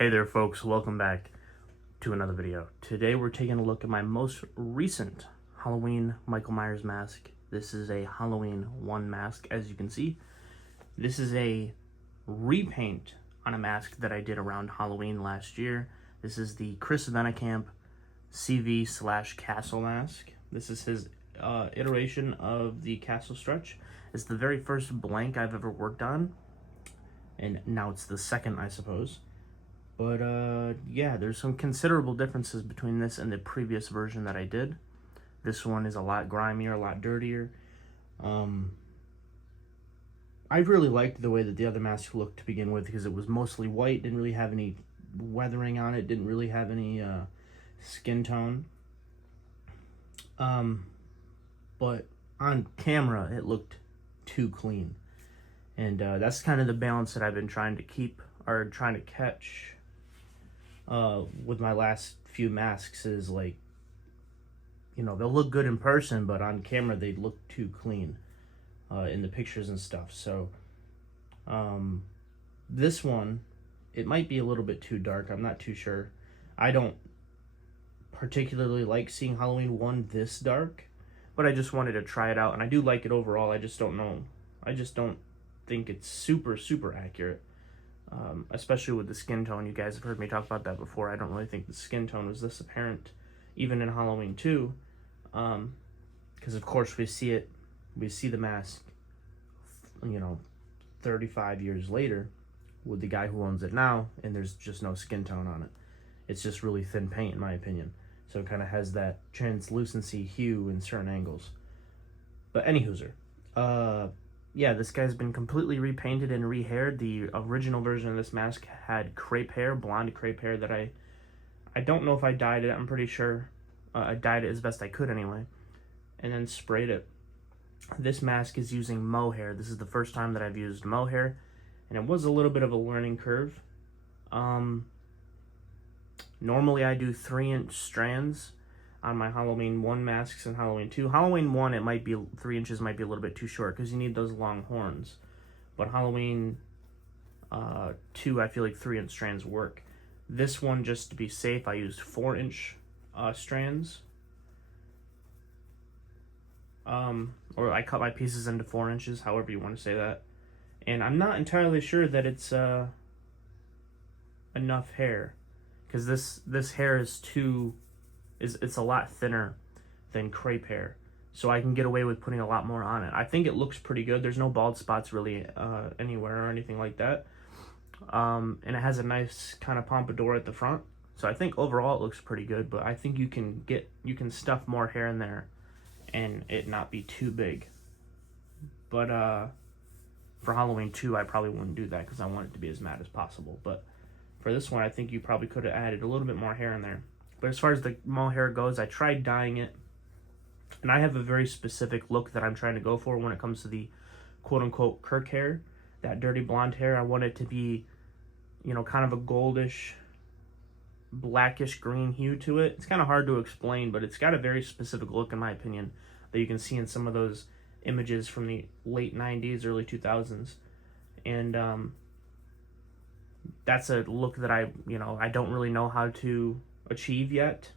Hey there folks, welcome back to another video. Today we're taking a look at my most recent Halloween Michael Myers mask. This is a Halloween 1 mask, as you can see. This is a repaint on a mask that I did around Halloween last year. This is the Chris Vennekamp CV/Castle mask. This is his iteration of the Castle stretch. It's the very first blank I've ever worked on, and now it's the second, I suppose. But yeah, there's some considerable differences between this and the previous version that I did. This one is a lot grimier, a lot dirtier. I really liked the way that the other mask looked to begin with, because it was mostly white, didn't really have any weathering on it, didn't really have any skin tone. But on camera, it looked too clean. And that's kind of the balance that I've been trying to keep, or trying to catch with my last few masks, is like, you know, they'll look good in person, but on camera they look too clean in the pictures and stuff. So this one, it might be a little bit too dark. I'm not too sure. I don't particularly like seeing Halloween 1 this dark, but I just wanted to try it out, and I do like it overall. I just don't know. I just don't think it's super accurate. Especially with the skin tone. You guys have heard me talk about that before. I don't really think the skin tone was this apparent even in Halloween 2, because of course we see the mask, you know, 35 years later with the guy who owns it now, and there's just no skin tone on it. It's just really thin paint, in my opinion, so it kind of has that translucency hue in certain angles. But anywhooser, yeah, this guy's been completely repainted and rehaired. The original version of this mask had crepe hair, blonde crepe hair that I don't know if I dyed it. I'm pretty sure I dyed it as best I could anyway, and then sprayed it. This mask is using mohair. This is the first time that I've used mohair, and it was a little bit of a learning curve. Normally I do 3-inch strands on my Halloween 1 masks and Halloween 2. Halloween 1, it might be 3 inches, might be a little bit too short because you need those long horns. But Halloween 2, I feel like 3-inch strands work. This one, just to be safe, I used 4-inch strands. Or I cut my pieces into 4 inches, however you want to say that. And I'm not entirely sure that it's enough hair, because this hair is it's a lot thinner than crepe hair, so I can get away with putting a lot more on it. I think it looks pretty good. There's no bald spots really anywhere or anything like that, and it has a nice kind of pompadour at the front, so I think overall it looks pretty good. But I think you can stuff more hair in there and it not be too big. But for Halloween 2, I probably wouldn't do that because I want it to be as matte as possible. But for this one, I think you probably could have added a little bit more hair in there. But as far as the mohair goes, I tried dyeing it, and I have a very specific look that I'm trying to go for when it comes to the quote-unquote Kirk hair, that dirty blonde hair. I want it to be, you know, kind of a goldish, blackish green hue to it. It's kind of hard to explain, but it's got a very specific look, in my opinion, that you can see in some of those images from the late 90s, early 2000s. And that's a look that I don't really know how to achieve yet,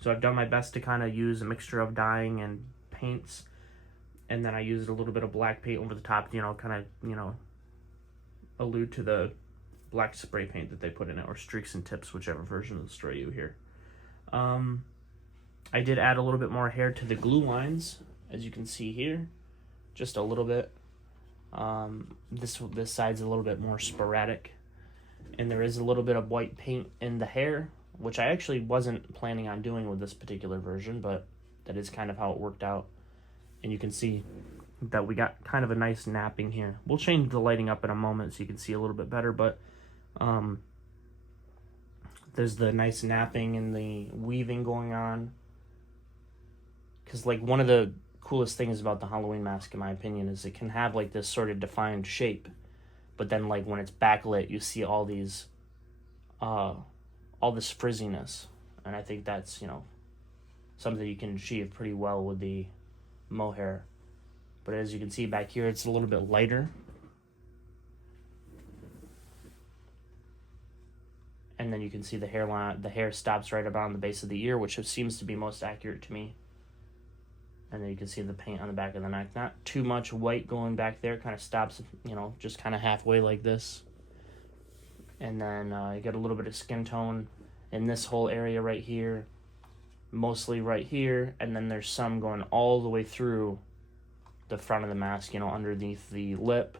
so I've done my best to kind of use a mixture of dyeing and paints, and then I used a little bit of black paint over the top, you know, kind of, you know, allude to the black spray paint that they put in it, or streaks and tips, whichever version of the story you hear. I did add a little bit more hair to the glue lines, as you can see here, just a little bit. This side's a little bit more sporadic, and there is a little bit of white paint in the hair, which I actually wasn't planning on doing with this particular version, but that is kind of how it worked out. And you can see that we got kind of a nice napping here. We'll change the lighting up in a moment so you can see a little bit better, but there's the nice napping and the weaving going on. Because, like, one of the coolest things about the Halloween mask, in my opinion, is it can have, like, this sort of defined shape, but then, like, when it's backlit, you see all these all this frizziness, and I think that's, you know, something you can achieve pretty well with the mohair. But as you can see back here, it's a little bit lighter, and then you can see the hairline. The hair stops right about the base of the ear, which seems to be most accurate to me. And then you can see the paint on the back of the neck. Not too much white going back there. Kind of stops, you know, just kind of halfway like this. And then you get a little bit of skin tone in this whole area right here. Mostly right here. And then there's some going all the way through the front of the mask, you know, underneath the lip,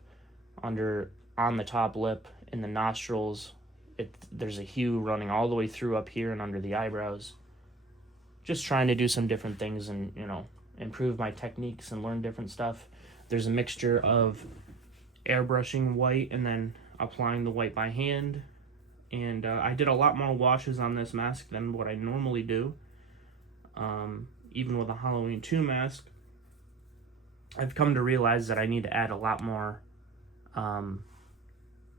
on the top lip, in the nostrils. There's a hue running all the way through up here and under the eyebrows. Just trying to do some different things and, you know, improve my techniques and learn different stuff. There's a mixture of airbrushing white and then applying the white by hand. And I did a lot more washes on this mask than what I normally do. Even with a Halloween 2 mask, I've come to realize that I need to add a lot more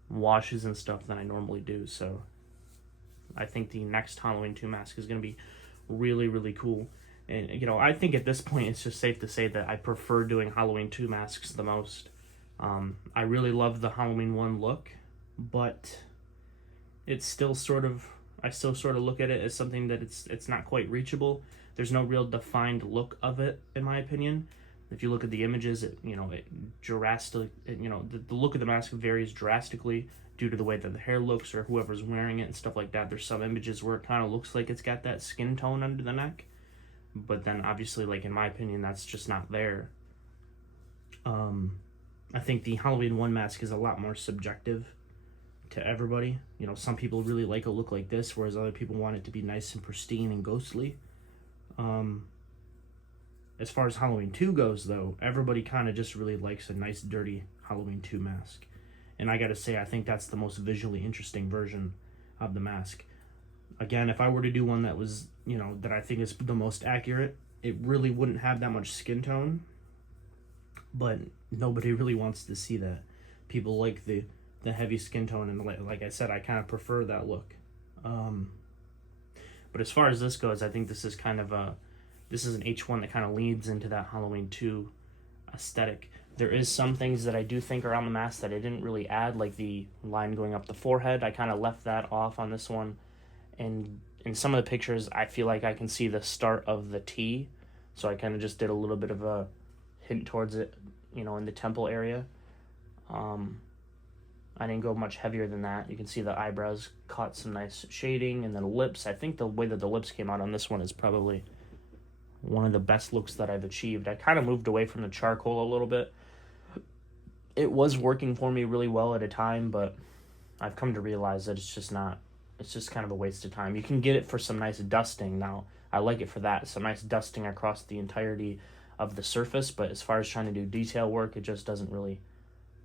washes and stuff than I normally do. So I think the next Halloween 2 mask is going to be really, really cool. And, you know, I think at this point it's just safe to say that I prefer doing Halloween 2 masks the most. I really love the Halloween 1 look, but it's still I still sort of look at it as something that it's not quite reachable. There's no real defined look of it, in my opinion. If you look at the images, the look of the mask varies drastically due to the way that the hair looks or whoever's wearing it and stuff like that. There's some images where it kind of looks like it's got that skin tone under the neck, but then obviously, like, in my opinion, that's just not there. I think the Halloween 1 mask is a lot more subjective to everybody. You know, some people really like a look like this, whereas other people want it to be nice and pristine and ghostly. As far as Halloween 2 goes, though, everybody kind of just really likes a nice, dirty Halloween 2 mask. And I gotta say, I think that's the most visually interesting version of the mask. Again, if I were to do one that was, you know, that I think is the most accurate, it really wouldn't have that much skin tone. But nobody really wants to see that. People like the heavy skin tone, and like I said, I kind of prefer that look. But as far as this goes, I think this is kind of this is an H1 that kind of leads into that Halloween 2 aesthetic. There is some things that I do think are on the mask that I didn't really add, like the line going up the forehead. I kind of left that off on this one. And in some of the pictures, I feel like I can see the start of the T. So I kind of just did a little bit of a hint towards it, you know, in the temple area. I didn't go much heavier than that. You can see the eyebrows caught some nice shading, and then lips. I think the way that the lips came out on this one is probably one of the best looks that I've achieved. I kind of moved away from the charcoal a little bit. It was working for me really well at a time, but I've come to realize that it's just kind of a waste of time. You can get it for some nice dusting. Now, I like it for that, some nice dusting across the entirety of the surface, but as far as trying to do detail work, it just doesn't really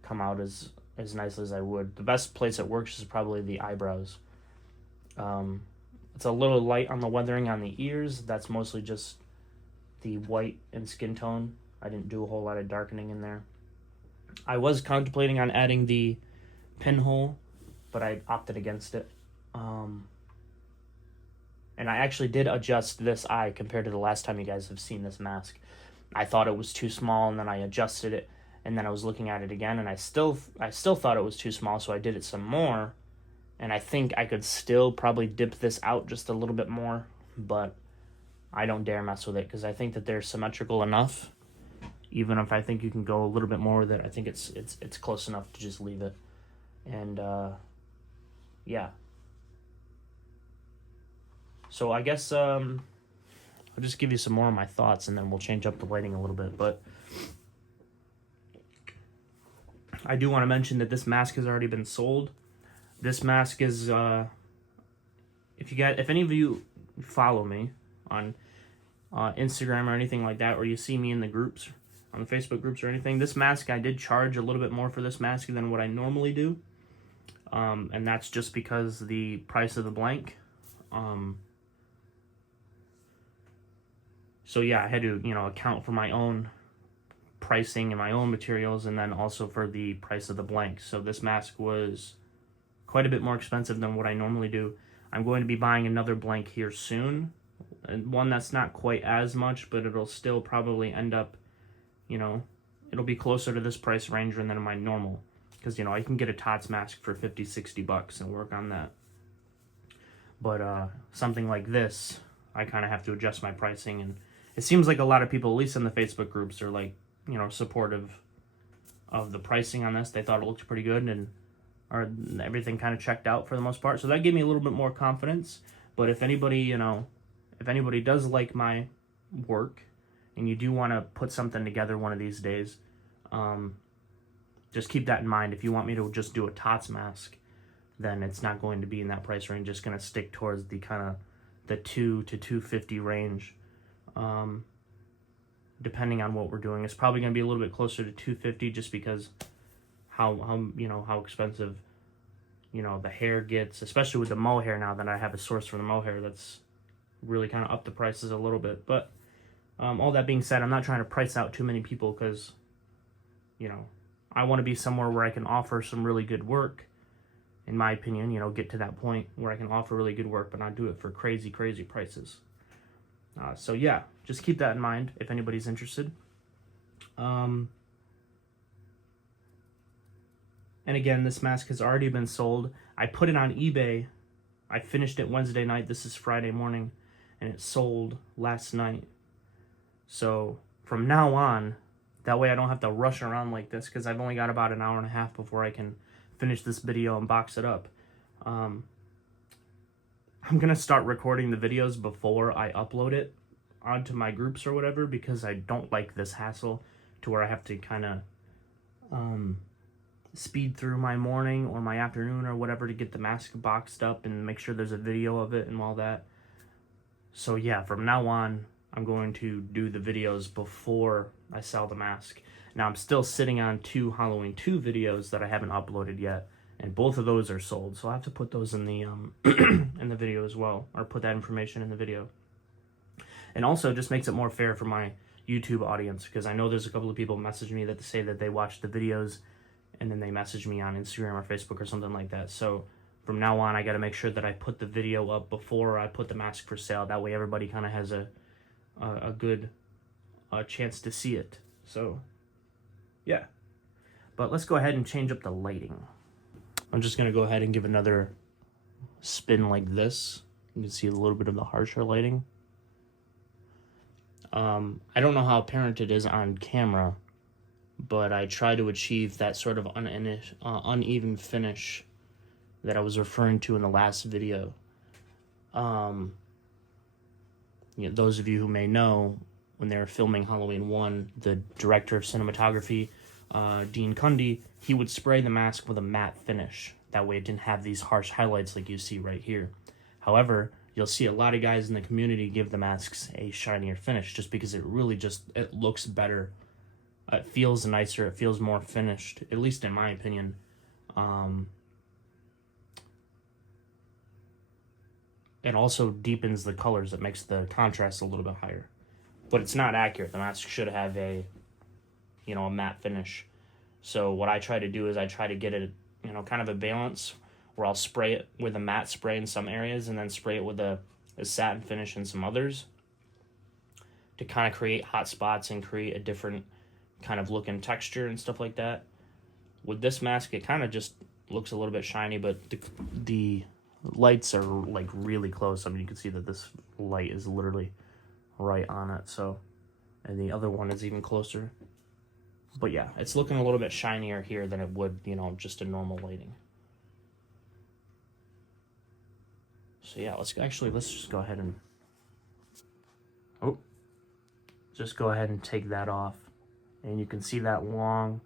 come out as nicely as I would. The best place it works is probably the eyebrows. It's a little light on the weathering on the ears. That's mostly just the white and skin tone. I didn't do a whole lot of darkening in there. I was contemplating on adding the pinhole, but I opted against it. And I actually did adjust this eye compared to the last time you guys have seen this mask. I thought it was too small, and then I adjusted it, and then I was looking at it again, and I still thought it was too small, so I did it some more, and I think I could still probably dip this out just a little bit more, but I don't dare mess with it because I think that they're symmetrical enough. Even if I think you can go a little bit more with it, I think it's close enough to just leave it. And yeah. So I guess I'll just give you some more of my thoughts, and then we'll change up the lighting a little bit. But I do want to mention that this mask has already been sold. This mask is if any of you follow me on Instagram or anything like that, or you see me in the groups, on the Facebook groups or anything, this mask, I did charge a little bit more for this mask than what I normally do. And that's just because the price of the blank. So yeah, I had to, account for my own pricing and my own materials, and then also for the price of the blank. So this mask was quite a bit more expensive than what I normally do. I'm going to be buying another blank here soon. And one that's not quite as much, but it'll still probably end up, it'll be closer to this price range than my normal. Because, I can get a TOTS mask for $50-$60 and work on that. But something like this, I kind of have to adjust my pricing. And it seems like a lot of people, at least in the Facebook groups, are like, you know, supportive of the pricing on this. They thought it looked pretty good, and everything kind of checked out for the most part. So that gave me a little bit more confidence. But if anybody, you know, if anybody does like my work and you do want to put something together one of these days, just keep that in mind. If you want me to just do a TOTS mask, then it's not going to be in that price range. Just going to stick towards the kind of the $2 to $250 range. Depending on what we're doing, it's probably going to be a little bit closer to $250 just because how you know, how expensive, you know, the hair gets, especially with the mohair. Now that I have a source for the mohair, that's really kind of up the prices a little bit. But all that being said, I'm not trying to price out too many people, because, you know, I want to be somewhere where I can offer some really good work, in my opinion. You know, get to that point where I can offer really good work, but not do it for crazy prices. So yeah, just keep that in mind if anybody's interested. And again, this mask has already been sold. I put it on eBay. I finished it Wednesday night. This is Friday morning, and it sold last night. So from now on, that way I don't have to rush around like this, because I've only got about an hour and a half before I can finish this video and box it up. I'm going to start recording the videos before I upload it onto my groups or whatever, because I don't like this hassle to where I have to kind of speed through my morning or my afternoon or whatever to get the mask boxed up and make sure there's a video of it and all that. So yeah, from now on, I'm going to do the videos before I sell the mask. Now, I'm still sitting on 2 Halloween 2 videos that I haven't uploaded yet, and both of those are sold. So I'll have to put those in the in the video as well, or put that information in the video. And also just makes it more fair for my YouTube audience, because I know there's a couple of people message me that say that they watch the videos and then they message me on Instagram or Facebook or something like that. So from now on, I got to make sure that I put the video up before I put the mask for sale. That way everybody kind of has a good chance to see it. So yeah, but let's go ahead and change up the lighting. I'm just gonna go ahead and give another spin like this. You can see a little bit of the harsher lighting. I don't know how apparent it is on camera, but I try to achieve that sort of uneven finish that I was referring to in the last video. You know, those of you who may know, when they were filming Halloween 1, the director of cinematography, Dean Cundy, he would spray the mask with a matte finish. That way it didn't have these harsh highlights like you see right here. However, you'll see a lot of guys in the community give the masks a shinier finish, just because it really it looks better. It feels nicer. It feels more finished, at least in my opinion. It also deepens the colors. It makes the contrast a little bit higher. But it's not accurate. The mask should have a matte finish. So what I try to do is I try to get it, kind of a balance, where I'll spray it with a matte spray in some areas and then spray it with a satin finish in some others, to kind of create hot spots and create a different kind of look and texture and stuff like that. With this mask, it kind of just looks a little bit shiny, but the lights are like really close. I mean, you can see that this light is literally right on it. So, and the other one is even closer. But yeah, it's looking a little bit shinier here than it would, just a normal lighting. So yeah, let's just go ahead and take that off. And you can see that long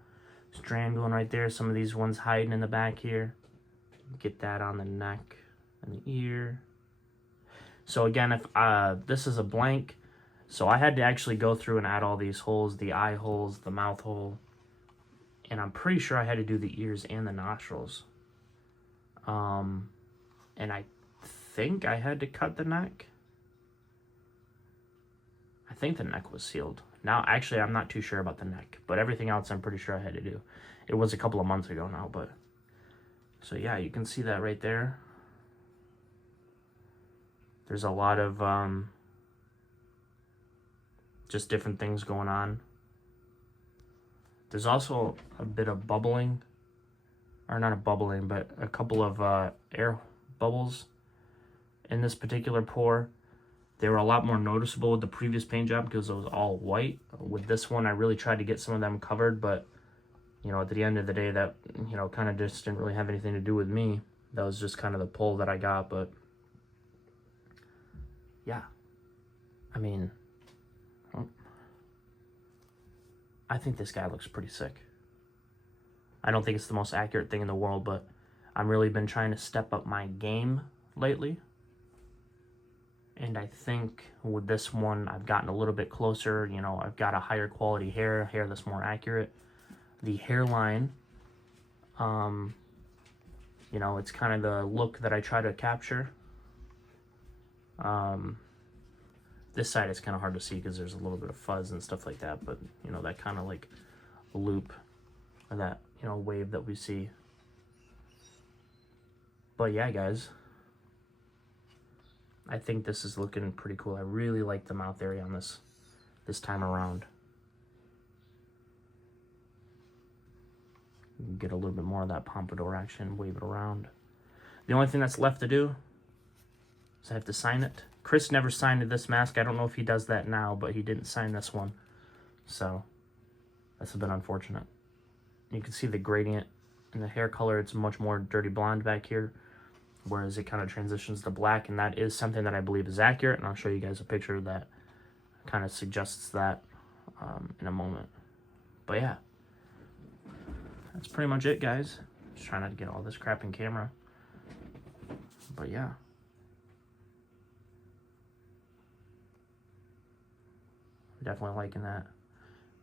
strand going right there. Some of these ones hiding in the back here. Get that on the neck and the ear. So again, if this is a blank, so I had to actually go through and add all these holes, the eye holes, the mouth hole, and I'm pretty sure I had to do the ears and the nostrils. And I think I had to cut the neck. I think the neck was sealed. Now, actually, I'm not too sure about the neck, but everything else I'm pretty sure I had to do. It was a couple of months ago now, but... So yeah, you can see that right there. There's a lot of just different things going on. There's also a bit of bubbling, or not a bubbling, but a couple of air bubbles in this particular pour. They were a lot more noticeable with the previous paint job because it was all white. With this one, I really tried to get some of them covered, but, you know, at the end of the day, that, you know, kind of just didn't really have anything to do with me. That was just kind of the pull that I got, but, yeah. I mean, I think this guy looks pretty sick. I don't think it's the most accurate thing in the world, but I've really been trying to step up my game lately. And I think with this one, I've gotten a little bit closer. You know, I've got a higher quality hair that's more accurate. The hairline, you know, it's kind of the look that I try to capture. This side is kind of hard to see because there's a little bit of fuzz and stuff like that. But, you know, that kind of like loop, or that, you know, wave that we see. But yeah, guys, I think this is looking pretty cool. I really like the mouth area on this time around. Get a little bit more of that pompadour action, wave it around. The only thing that's left to do is I have to sign it. Chris never signed this mask. I don't know if he does that now, but he didn't sign this one. So that's a bit unfortunate. You can see the gradient in the hair color. It's much more dirty blonde back here, whereas it kind of transitions to black, and that is something that I believe is accurate, and I'll show you guys a picture that kind of suggests that in a moment. But yeah, that's pretty much it, guys. Just trying not to get all this crap in camera. But yeah. Definitely liking that.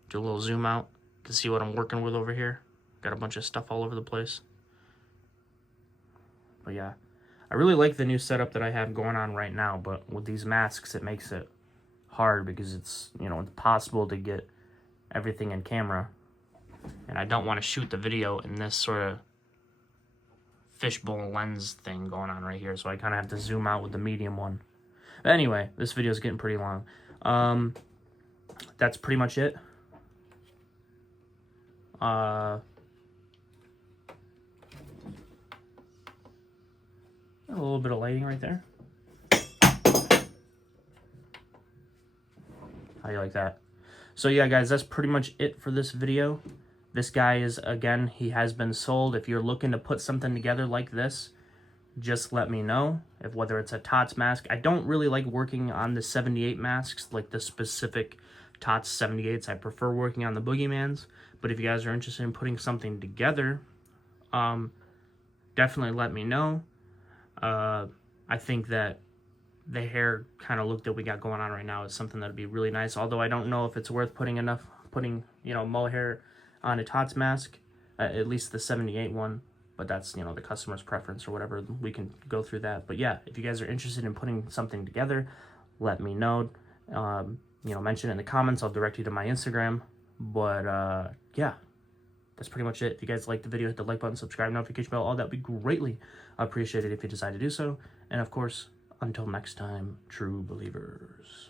Do a little zoom out to see what I'm working with over here. Got a bunch of stuff all over the place. But yeah, I really like the new setup that I have going on right now, but with these masks, it makes it hard because it's, you know, impossible to get everything in camera. And I don't want to shoot the video in this sort of fishbowl lens thing going on right here, so I kind of have to zoom out with the medium one. But anyway, this video is getting pretty long. That's pretty much it. A little bit of lighting right there. How you like that? So yeah, guys, that's pretty much it for this video. This guy is, again, he has been sold. If you're looking to put something together like this, just let me know. If whether it's a TOTS mask. I don't really like working on the 78 masks, like the specific TOTS 78s. I prefer working on the Boogeymans. But if you guys are interested in putting something together, definitely let me know. I think that the hair kind of look that we got going on right now is something that'd be really nice. Although I don't know if it's worth putting, you know, mohair on a TOTS mask, at least the 78 one. But that's, you know, the customer's preference or whatever. We can go through that. But yeah, if you guys are interested in putting something together, let me know. You know, mention it in the comments. I'll direct you to my Instagram. But yeah, that's pretty much it. If you guys liked the video, hit the like button, subscribe, notification bell, all that would be greatly appreciated if you decide to do so. And of course, until next time, true believers.